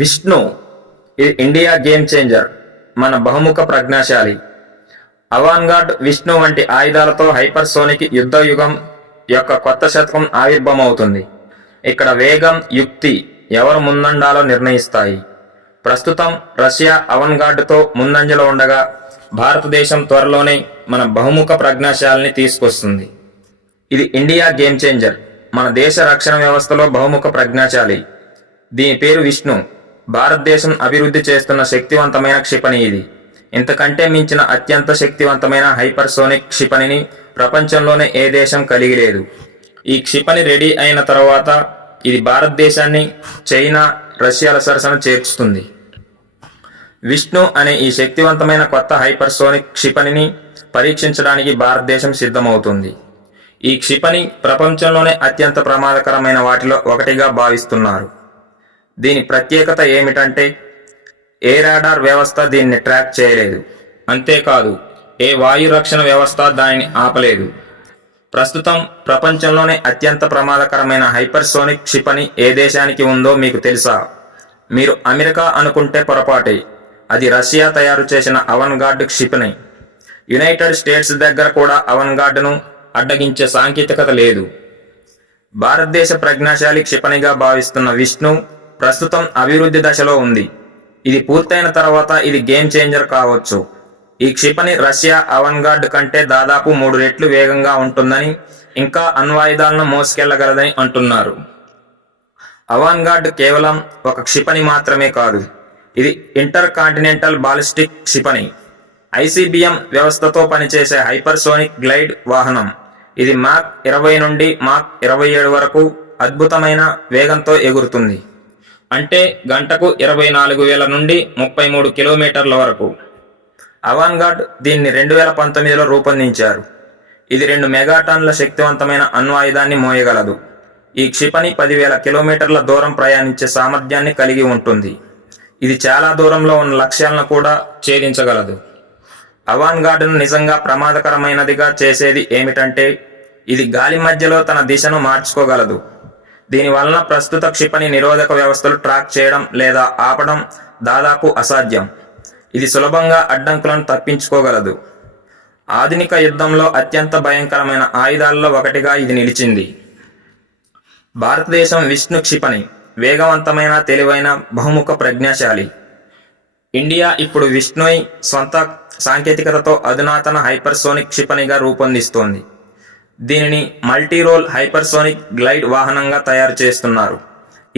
Vishnu India game changer, మన బహుముఖ ప్రజ్ఞాశాలి. అవాన్గార్డ్ విష్ణు వంటి ఆయుధాలతో హైపర్సోనిక్ యుద్ధ యుగం యొక్క కొత్త శతకం ఆవిర్భావమవుతుంది. ఇక్కడ వేగం, యుక్తి ఎవరు ముందండాలో నిర్ణయిస్తాయి. ప్రస్తుతం రష్యా అవాన్గార్డ్తో ముందంజలో ఉండగా భారతదేశం త్వరలోనే మన బహుముఖ ప్రజ్ఞాశాలిని తీసుకొస్తుంది. ఇది ఇండియా గేమ్ చేంజర్, మన దేశ రక్షణ వ్యవస్థలో బహుముఖ ప్రజ్ఞాశాలి. దీని పేరు విష్ణు. భారతదేశం అభివృద్ధి చేస్తున్న శక్తివంతమైన క్షిపణి ఇది. ఇంతకంటే మించిన అత్యంత శక్తివంతమైన హైపర్సోనిక్ క్షిపణిని ప్రపంచంలోనే ఏ దేశం కలిగి లేదు. ఈ క్షిపణి రెడీ అయిన తర్వాత ఇది భారతదేశాన్ని చైనా, రష్యాల సరసన చేర్చుతుంది. విష్ణు అనే ఈ శక్తివంతమైన కొత్త హైపర్సోనిక్ క్షిపణిని పరీక్షించడానికి భారతదేశం సిద్ధమవుతుంది. ఈ క్షిపణి ప్రపంచంలోనే అత్యంత ప్రమాదకరమైన వాటిలో ఒకటిగా భావిస్తున్నారు. దీని ప్రత్యేకత ఏమిటంటే ఏ రాడార్ వ్యవస్థ దీన్ని ట్రాక్ చేయలేదు. అంతేకాదు, ఏ వాయు రక్షణ వ్యవస్థ దానిని ఆపలేదు. ప్రస్తుతం ప్రపంచంలోనే అత్యంత ప్రమాదకరమైన హైపర్సోనిక్ క్షిపణి ఏ దేశానికి ఉందో మీకు తెలుసా? మీరు అమెరికా అనుకుంటే పొరపాటే. అది రష్యా తయారు చేసిన అవాన్గార్డ్ క్షిపణి. యునైటెడ్ స్టేట్స్ దగ్గర కూడా అవాన్గార్డ్ను అడ్డగించే సాంకేతికత లేదు. భారతదేశ ప్రజ్ఞాశాలి క్షిపణిగా భావిస్తున్న విష్ణు ప్రస్తుతం అభివృద్ధి దశలో ఉంది. ఇది పూర్తయిన తర్వాత ఇది గేమ్ చేంజర్ కావచ్చు. ఈ క్షిపణి రష్యా అవాన్గార్డ్ కంటే దాదాపు 3 రెట్లు వేగంగా ఉంటుందని, ఇంకా అణ్వాయుధాలను మోసుకెళ్లగలదని అంటున్నారు. అవాన్గార్డ్ కేవలం ఒక క్షిపణి మాత్రమే కాదు, ఇది ఇంటర్ కాంటినెంటల్ బాలిస్టిక్ క్షిపణి, ఐసిబిఎం వ్యవస్థతో పనిచేసే హైపర్సోనిక్ గ్లైడ్ వాహనం. ఇది మాక్ 20 నుండి మాక్ 27 వరకు అద్భుతమైన వేగంతో ఎగురుతుంది. అంటే గంటకు 24,000 నుండి 33 కిలోమీటర్ల వరకు. అవాన్గార్డ్ దీన్ని 2019లో రూపొందించారు. ఇది 2 మెగాటన్ల శక్తివంతమైన అణ్వాయుధాన్ని మోయగలదు. ఈ క్షిపణి 10,000 కిలోమీటర్ల దూరం ప్రయాణించే సామర్థ్యాన్ని కలిగి ఉంటుంది. ఇది చాలా దూరంలో ఉన్న లక్ష్యాలను కూడా ఛేదించగలదు. అవాన్గార్డ్ను నిజంగా ప్రమాదకరమైనదిగా చేసేది ఏమిటంటే ఇది గాలి మధ్యలో తన దిశను మార్చుకోగలదు. దీనివలన ప్రస్తుత క్షిపణి నిరోధక వ్యవస్థలు ట్రాక్ చేయడం లేదా ఆపడం దాదాపు అసాధ్యం. ఇది సులభంగా అడ్డంకులను తప్పించుకోగలదు. ఆధునిక యుద్ధంలో అత్యంత భయంకరమైన ఆయుధాలలో ఒకటిగా ఇది నిలిచింది. భారతదేశం విష్ణు క్షిపణి వేగవంతమైన, తెలివైన, బహుముఖ ప్రజ్ఞాశాలి. ఇండియా ఇప్పుడు విష్ణుయ్ స్వంత సాంకేతికతతో అధునాతన హైపర్సోనిక్ క్షిపణిగా రూపొందిస్తోంది. దీనిని మల్టీరోల్ హైపర్సోనిక్ గ్లైడ్ వాహనంగా తయారు చేస్తున్నారు.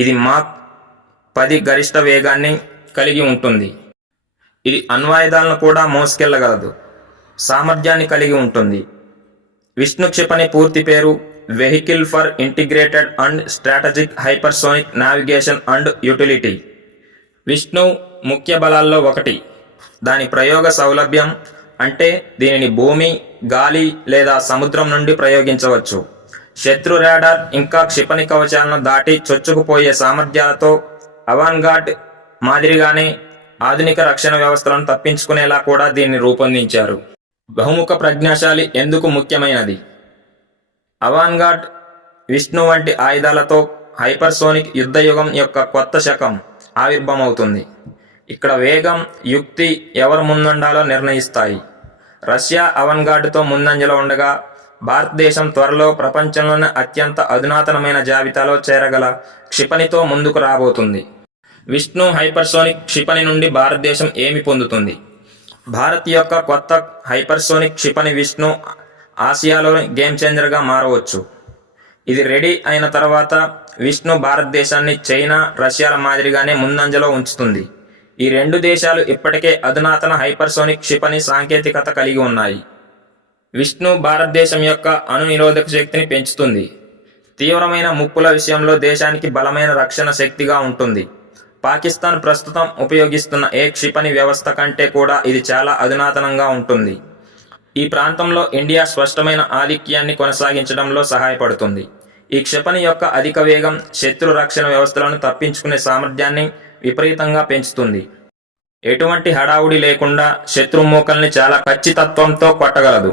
ఇది మాక్ 10 గరిష్ట వేగాన్ని కలిగి ఉంటుంది. ఇది అణ్వాయుధాలను కూడా మోసుకెళ్లగలదు సామర్థ్యాన్ని కలిగి ఉంటుంది. విష్ణు క్షిపణి పూర్తి పేరు vehicle for integrated and strategic hypersonic navigation and utility. Vishnu ముఖ్య బలాల్లో ఒకటి దాని ప్రయోగ సౌలభ్యం. అంటే దీనిని భూమి, గాలి లేదా సముద్రం నుండి ప్రయోగించవచ్చు. శత్రు రాడార్ ఇంకా క్షిపణి కవచాలను దాటి చొచ్చుకుపోయే సామర్థ్యాలతో అవాన్గార్డ్ మాదిరిగానే ఆధునిక రక్షణ వ్యవస్థలను తప్పించుకునేలా కూడా దీన్ని రూపొందించారు. బహుముఖ ప్రజ్ఞాశాలి ఎందుకు ముఖ్యమైనది? అవాన్గార్డ్ విష్ణు వంటి ఆయుధాలతో హైపర్సోనిక్ యుద్ధయుగం యొక్క కొత్త శకం ఆవిర్భావమవుతుంది. ఇక్కడ వేగం, యుక్తి ఎవరు ముందుండాలో నిర్ణయిస్తాయి. రష్యా అవాన్గార్డ్తో ముందంజలో ఉండగా భారతదేశం త్వరలో ప్రపంచంలోనే అత్యంత అధునాతనమైన జాబితాలో చేరగల క్షిపణితో ముందుకు రాబోతుంది. విష్ణు హైపర్సోనిక్ క్షిపణి నుండి భారతదేశం ఏమి పొందుతుంది? భారత్ యొక్క కొత్త హైపర్సోనిక్ క్షిపణి విష్ణు ఆసియాలో గేమ్ చేంజర్గా మారవచ్చు. ఇది రెడీ అయిన తర్వాత విష్ణు భారతదేశాన్ని చైనా, రష్యాల మాదిరిగానే ముందంజలో ఉంచుతుంది. ఈ 2 దేశాలు ఇప్పటికే అధునాతన హైపర్సోనిక్ క్షిపణి సాంకేతికత కలిగి ఉన్నాయి. విష్ణు భారతదేశం యొక్క అణు నిరోధక శక్తిని పెంచుతుంది. తీవ్రమైన ముప్పుల విషయంలో దేశానికి బలమైన రక్షణ శక్తిగా ఉంటుంది. పాకిస్తాన్ ప్రస్తుతం ఉపయోగిస్తున్న ఏ క్షిపణి వ్యవస్థ కంటే కూడా ఇది చాలా అధునాతనంగా ఉంటుంది. ఈ ప్రాంతంలో ఇండియా స్పష్టమైన ఆధిక్యాన్ని కొనసాగించడంలో సహాయపడుతుంది. ఈ క్షిపణి యొక్క అధిక వేగం శత్రు రక్షణ వ్యవస్థలను తప్పించుకునే సామర్థ్యాన్ని విపరీతంగా పెంచుతుంది. ఎటువంటి హడావుడి లేకుండా శత్రు మూకల్ని చాలా ఖచ్చితత్వంతో కొట్టగలదు.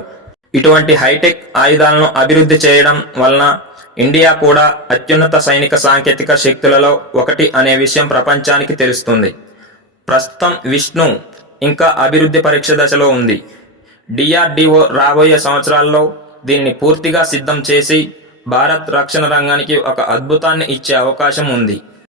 ఇటువంటి హైటెక్ ఆయుధాలను అభివృద్ధి చేయడం వలన ఇండియా కూడా అత్యున్నత సైనిక సాంకేతిక శక్తులలో ఒకటి అనే విషయం ప్రపంచానికి తెలుస్తుంది. ప్రస్తుతం విష్ణు ఇంకా అభివృద్ధి పరీక్ష దశలో ఉంది. డిఆర్డిఓ రాబోయే సంవత్సరాల్లో దీనిని పూర్తిగా సిద్ధం చేసి భారత్ రక్షణ రంగానికి ఒక అద్భుతాన్ని ఇచ్చే అవకాశం ఉంది.